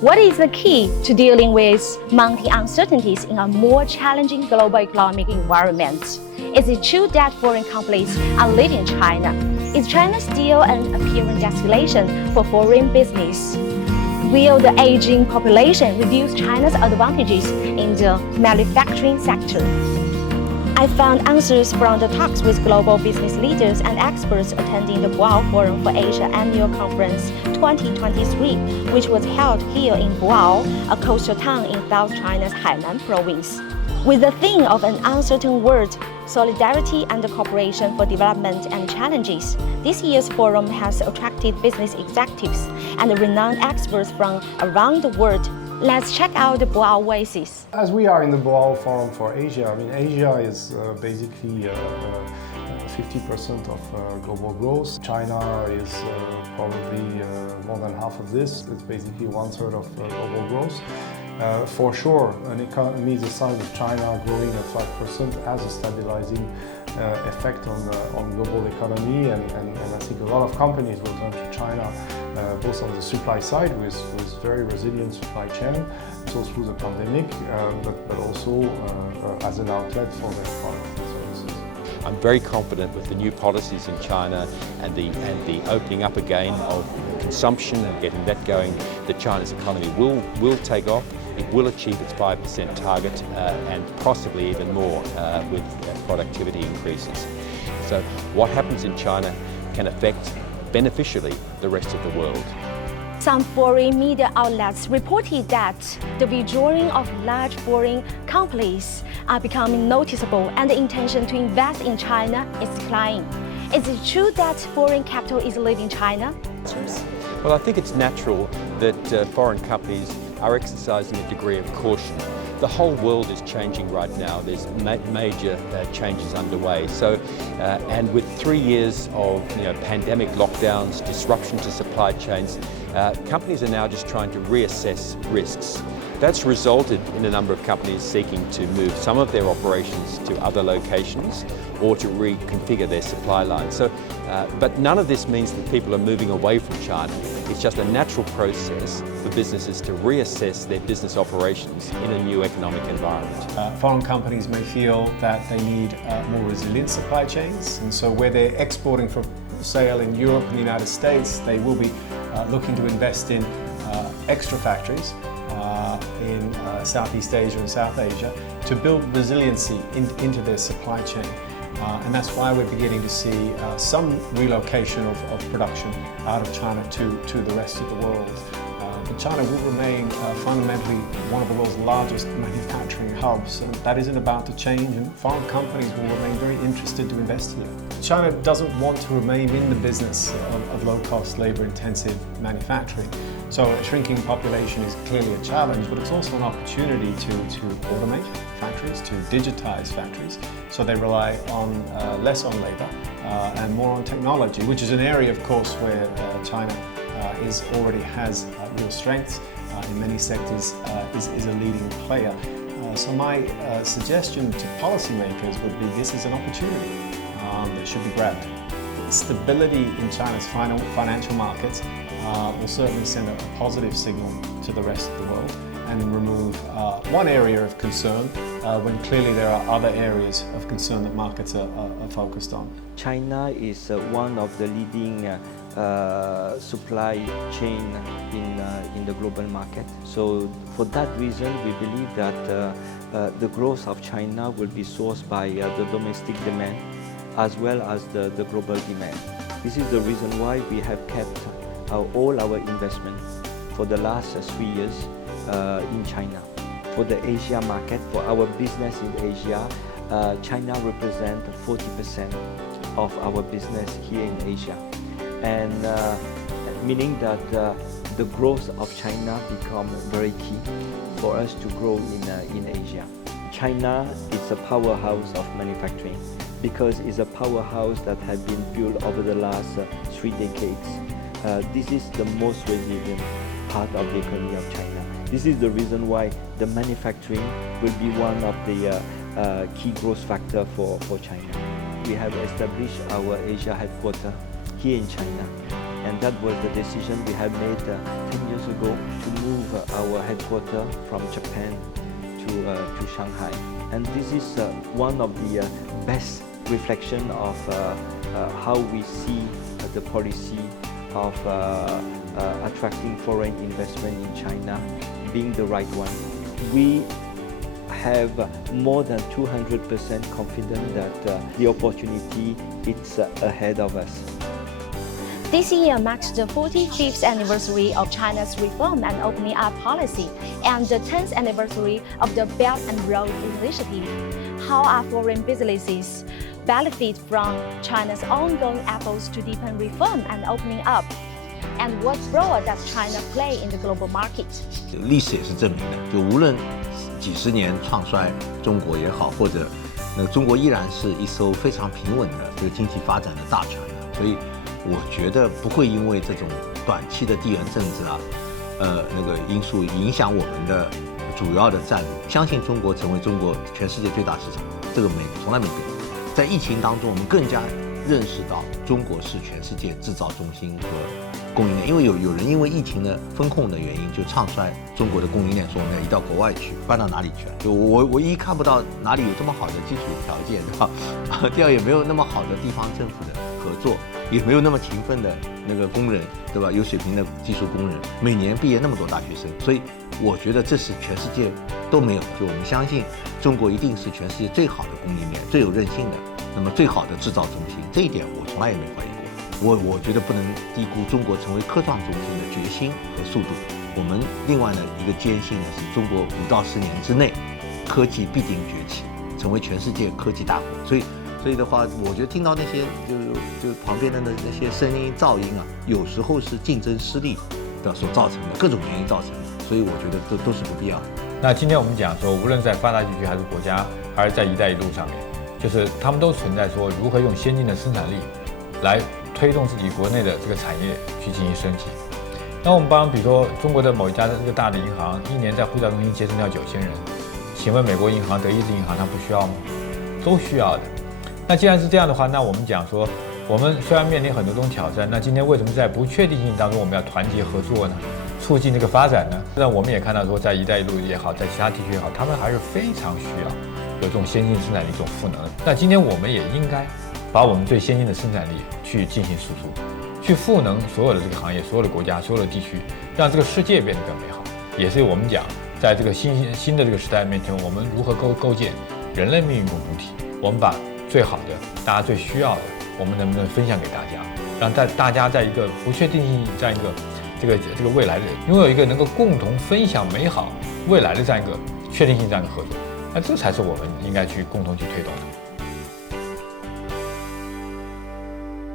What is the key to dealing with mounting uncertainties in a more challenging global economic environment? Is it true that foreign companies are leaving China? Is China still an appealing destination for foreign business? Will the aging population reduce China's advantages in the manufacturing sector? I found answers from the talks with global business leaders and experts attending the Boao Forum for Asia Annual Conference 2023, which was held here in Boao, a coastal town in South China's Hainan province. With the theme of an uncertain world, solidarity and cooperation for development and challenges, this year's forum has attracted business executives and renowned experts from around the world. Let's check out the Boao Oasis. As we are in the Boao Forum for Asia, Asia is basically 50% of global growth. China is probably more than half of this. It's basically 1/3 of global growth. For sure, an economy the size of China growing at 5% has a stabilizing effect on global economy, and I think a lot of companies will turn to China both on the supply side with very resilient supply chain, so through the pandemic, but also as an outlet for their products and services. I'm very confident with the new policies in China and the opening up again of consumption and getting that going, that China's economy will take off. It will achieve its 5% target and possibly even more with productivity increases. So what happens in China can affect beneficially the rest of the world. Some foreign media outlets reported that the withdrawing of large foreign companies are becoming noticeable and the intention to invest in China is declining. Is it true that foreign capital is leaving China? Well, I think it's natural that foreign companies are exercising a degree of caution. The whole world is changing right now. There's major changes underway. So, and with 3 years of pandemic lockdowns, disruption to supply chains, companies are now just trying to reassess risks. That's resulted in a number of companies seeking to move some of their operations to other locations or to reconfigure their supply line. So, but none of this means that people are moving away from China. It's just a natural process for businesses to reassess their business operations in a new economic environment. Foreign companies may feel that they need more resilient supply chains, and so where they're exporting for sale in Europe and the United States, they will be looking to invest in extra factories in Southeast Asia and South Asia to build resiliency into their supply chain. And that's why we're beginning to see some relocation of production out of China to the rest of the world. But China will remain fundamentally one of the world's largest manufacturing hubs, and that isn't about to change, and foreign companies will remain very interested to invest here. China doesn't want to remain in the business of low-cost, labor-intensive manufacturing. So a shrinking population is clearly a challenge, but it's also an opportunity to automate factories, to digitize factories, so they rely on less on labor and more on technology, which is an area, of course, where China already has real strengths. In many sectors is a leading player. So my suggestion to policymakers would be this is an opportunity that should be grabbed. Stability in China's financial markets will certainly send a positive signal to the rest of the world and remove one area of concern when clearly there are other areas of concern that markets are focused on. China is one of the leading supply chain in the global market. So for that reason, we believe that the growth of China will be sourced by the domestic demand as well as the global demand. This is the reason why we have kept all our investment for the last 3 years in China. For the Asia market, for our business in Asia, China represents 40% of our business here in Asia. And meaning that the growth of China become very key for us to grow in Asia. China is a powerhouse of manufacturing because it's a powerhouse that has been built over the last 3 decades. This is the most resilient part of the economy of China. This is the reason why the manufacturing will be one of the key growth factors for China. We have established our Asia headquarters here in China and that was the decision we had made 10 years ago to move our headquarters from Japan to Shanghai. And this is one of the best reflection of how we see the policy of attracting foreign investment in China being the right one. We have more than 200% confident that the opportunity is ahead of us. This year marks the 45th anniversary of China's reform and opening up policy and the 10th anniversary of the Belt and Road Initiative. How are foreign businesses benefit from China's ongoing efforts to deepen reform and opening up? And what role does China play in the global market? 历史也是证明的，就无论几十年创衰，中国也好，或者中国依然是一艘非常平稳的这个经济发展的大船，所以我觉得不会因为这种短期的地缘政治因素影响我们的主要的战略。相信中国成为中国全世界最大市场，这个美国从来没变过。在疫情当中，我们更加认识到中国是全世界制造中心和供应链，因为有人因为疫情的风控的原因就唱衰中国的供应链，说我们要移到国外去，搬到哪里去了？就我一看不到哪里有这么好的基础条件，对吧？第二也没有那么好的地方政府的合作，也没有那么勤奋的那个工人，对吧？有水平的技术工人，每年毕业那么多大学生，所以我觉得这是全世界都没有。就我们相信中国一定是全世界最好的供应链，最有韧性的，那么最好的制造中心，这一点我从来也没怀疑过。我觉得不能低估中国成为科创中心的决心和速度。我们另外呢一个坚信呢是中国5到10年之内，科技必定崛起，成为全世界科技大国。所以的话，我觉得听到那些就旁边的那些声音噪音啊，有时候是竞争失利的所造成的，各种原因造成的。所以我觉得都是不必要的。那今天我们讲说，无论在发达地区还是国家，还是在“一带一路”上面，就是他们都存在说如何用先进的生产力来推动自己国内的这个产业去进行升级。那我们比如说中国的某一家这个大的银行，一年在呼叫中心接生掉9000人，请问美国银行、德意志银行它不需要吗？都需要的。那既然是这样的话，那我们讲说，我们虽然面临很多种挑战，那今天为什么在不确定性当中我们要团结合作呢？促进这个发展呢？那我们也看到说，在“一带一路”也好，在其他地区也好，他们还是非常需要有这种先进生产力、这种赋能。那今天我们也应该把我们最先进的生产力去进行输出，去赋能所有的这个行业、所有的国家、所有的地区，让这个世界变得更美好。也是我们讲，在这个新的这个时代面前，我们如何构建人类命运共同体？我们把最好的、大家最需要的，我们能不能分享给大家，让大家在一个不确定性这样一个这个未来的拥有一个能够共同分享美好未来的这样一个确定性这样的合作，那这才是我们应该去共同去推动的。